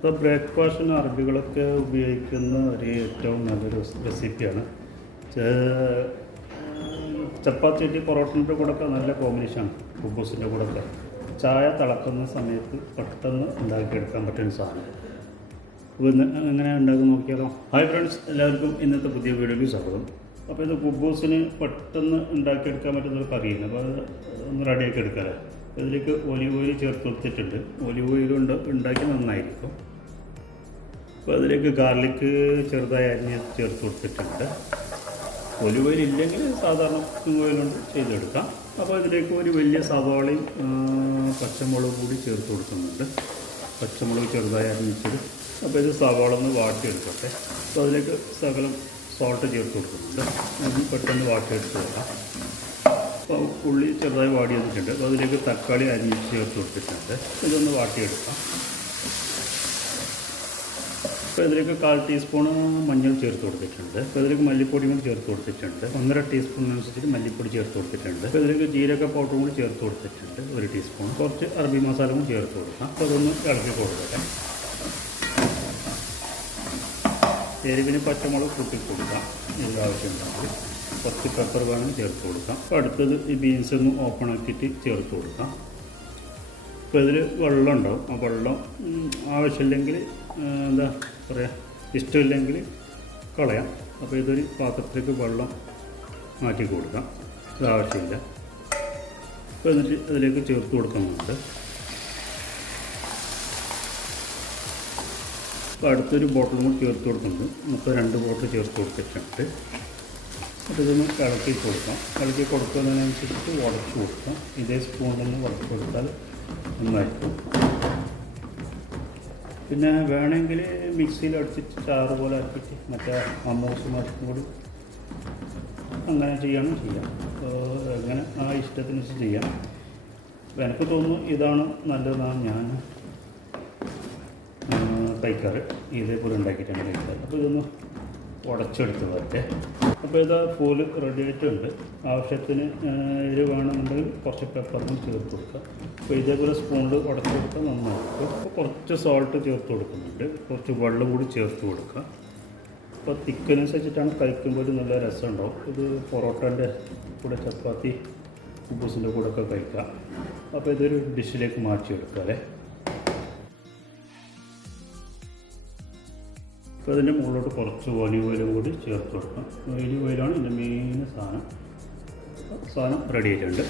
ഇപ്പോൾ ബ്രേക്ക്ഫാസ്റ്റിന് അറബികളൊക്കെ ഉപയോഗിക്കുന്ന ഒരു ഏറ്റവും നല്ലൊരു റെസിപ്പിയാണ്. ചപ്പാത്തിന്റെ പൊറോട്ടന്റെ കൂടെ ഒക്കെ നല്ല കോമ്പിനേഷനാണ് കുബൂസിന്റെ ഒക്കെ ചായ തിളക്കുന്ന സമയത്ത് പെട്ടെന്ന് ഉണ്ടാക്കിയെടുക്കാൻ പറ്റുന്ന സാധനം. അപ്പോൾ എങ്ങനെ ഉണ്ടാക്കി നോക്കിയാലോ? ഹായ് ഫ്രണ്ട്സ് എല്ലാവർക്കും ഇന്നത്തെ പുതിയ വീഡിയോയ്ക്ക് സ്വാഗതം. അപ്പോൾ ഇത് കുബൂസിന് പെട്ടെന്ന് ഉണ്ടാക്കിയെടുക്കാൻ പറ്റുന്ന ഒരു കറിയാണ്. അപ്പോൾ അത് ഒന്ന് റെഡിയാക്കി എടുക്കാമല്ലേ ഇതിലേക്ക് ഒലിവ് ഓയിൽ ചേർത്ത് കൊടുത്തിട്ടുണ്ട്. ഒലിവ് ഓയിൽ കൊണ്ട് ഉണ്ടാക്കി നന്നായിരിക്കും. അപ്പോൾ അതിലേക്ക് ഗാർലിക്ക് ചെറുതായി അരിഞ്ഞ് ചേർത്ത് കൊടുത്തിട്ടുണ്ട്. ഒലിവ് ഓയിൽ ഇല്ലെങ്കിൽ സാധാരണ കൊണ്ട് ചെയ്തെടുക്കാം. അപ്പോൾ ഇതിലേക്ക് ഒരു വലിയ സവാളയും പച്ചമുളക് പച്ചമുളകും കൂടി ചേർത്ത് കൊടുക്കുന്നുണ്ട്. പച്ചമുളക് ചെറുതായി അരിഞ്ഞിട്ട്. അപ്പോൾ ഇത് സവാള ഒന്ന് വാട്ടിയെടുക്കട്ടെ. അപ്പോൾ അതിലേക്ക് സകലം സോൾട്ട് ചേർത്ത് കൊടുക്കുന്നുണ്ട്. അത് പെട്ടെന്ന് വാട്ടിയെടുത്ത് വരാം അപ്പോൾ ഉള്ളി ചെറുതായി വാടി വന്നിട്ടുണ്ട് അപ്പോൾ അതിലേക്ക് തക്കാളി അരിഞ്ഞ് ചേർത്ത് കൊടുത്തിട്ടുണ്ട്. ഇതൊന്ന് വാട്ടിയെടുക്കാം. അപ്പോൾ ഇതിലേക്ക് കാൽ ടീസ്പൂൺ മഞ്ഞൾ ചേർത്ത് കൊടുത്തിട്ടുണ്ട്. അപ്പോൾ ഇതിലേക്ക് മല്ലിപ്പൊടി കൂടി ചേർത്ത് കൊടുത്തിട്ടുണ്ട്. ഒന്നര ടീസ്പൂണിനനുസരിച്ച് മല്ലിപ്പൊടി ചേർത്ത് കൊടുത്തിട്ടുണ്ട്. അപ്പോൾ ഇതിലേക്ക് ജീരക പൗഡർ കൂടി ചേർത്ത് കൊടുത്തിട്ടുണ്ട്. ഒരു ടീസ്പൂൺ. കുറച്ച് അറബി മസാല കൂടി ചേർത്ത് കൊടുക്കാം. അപ്പോൾ അതൊന്ന് ഇളക്കി കൊടുക്കാം. എരിവിന് പച്ചമുളക് കൂട്ടി കൊടുക്കാം. ഇത് ആവശ്യമുണ്ടെങ്കിൽ കുറച്ച് പെപ്പർ വേണമെങ്കിൽ ചേർത്ത് കൊടുക്കാം. അപ്പോൾ അടുത്തത് ഈ ബീൻസ് ഒന്ന് ഓപ്പൺ ആക്കിയിട്ട് ചേർത്ത് കൊടുക്കാം. അപ്പോൾ ഇതിൽ വെള്ളം ഉണ്ടാവും. ആ വെള്ളം ആവശ്യമില്ലെങ്കിൽ എന്താ പറയുക ഇഷ്ടമില്ലെങ്കിൽ കളയാം. അപ്പോൾ ഇതൊരു പാത്രത്തിലേക്ക് വെള്ളം മാറ്റി കൊടുക്കാം. ഇത് ആവശ്യമില്ല. അപ്പോൾ എന്നിട്ട് അതിലേക്ക് ചേർത്ത് കൊടുക്കുന്നുണ്ട് അപ്പോൾ അടുത്തൊരു ബോട്ടിലും കൂടി ചേർത്ത് കൊടുക്കുന്നുണ്ട്. മൊത്തം രണ്ട് ബോട്ടിൽ ചേർത്ത് കൊടുത്തിട്ടുണ്ട്. അപ്പോൾ ഇതൊന്ന് ഇളക്കി കൊടുക്കാം. ഇളക്കി കൊടുക്കുന്നതിനനുസരിച്ച് ഉടച്ചു കൊടുക്കാം. ഇതേ സ്പൂണിൽ ഉടച്ചു കൊടുത്താൽ നന്നായിരിക്കും. പിന്നെ വേണമെങ്കിൽ മിക്സിയിൽ അടിച്ചിട്ട് ചാറ് പോലെ ആക്കിയിട്ട് മറ്റേ മമ്മൂസും മറ്റും കൂടി അങ്ങനെ ചെയ്യണം ചെയ്യാം. അങ്ങനെ ആ ഇഷ്ടത്തിനനുസരിച്ച് ചെയ്യാം. എനിക്ക് തോന്നുന്നു ഇതാണ് നല്ലതെന്നാണ് ഞാൻ കഴിക്കാറ്. ഇതേപോലെ ഉണ്ടാക്കിയിട്ടാണ് കഴിക്കാറ്. അപ്പോൾ ഇതൊന്ന് ഉടച്ചെടുത്ത് പറ്റേ അപ്പോൾ ഇതാ പോൽ റെഡി ആയിട്ടുണ്ട്. ആവശ്യത്തിന് എരിവ് വേണമെന്നുണ്ടെങ്കിൽ കുറച്ച് പെപ്പറിനും ചേർത്ത് കൊടുക്കുക അപ്പോൾ ഇതേപോലെ സ്പൂണിൽ ഉടച്ചു കൊടുത്താൽ നന്നായിരിക്കും. അപ്പോൾ കുറച്ച് സോൾട്ട് ചേർത്ത് കൊടുക്കുന്നുണ്ട്. കുറച്ച് വെള്ളം കൂടി ചേർത്ത് കൊടുക്കുക അപ്പോൾ തിക്കനുസരിച്ചിട്ടാണ് കഴിക്കുമ്പോൾ ഒരു നല്ല രസം ഉണ്ടാവും ഇത് പൊറോട്ടന്റെ കൂടെ ചപ്പാത്തി കുബൂസിന്റെ കൂടെ ഒക്കെ കഴിക്കാം. അപ്പോൾ ഇതൊരു ഡിഷിലേക്ക് മാറ്റിയെടുക്കാം അല്ലേ? അപ്പോൾ അതിന്റെ മുകളിലോട്ട് കുറച്ച് ഒലിവ് ഓയിലും കൂടി ചേർത്ത് കൊടുക്കാം. ഒലിവ് ഓയിലാണ് ഇതിന്റെ മെയിൻ സാധനം. സാധനം റെഡി ആയിട്ടുണ്ട്.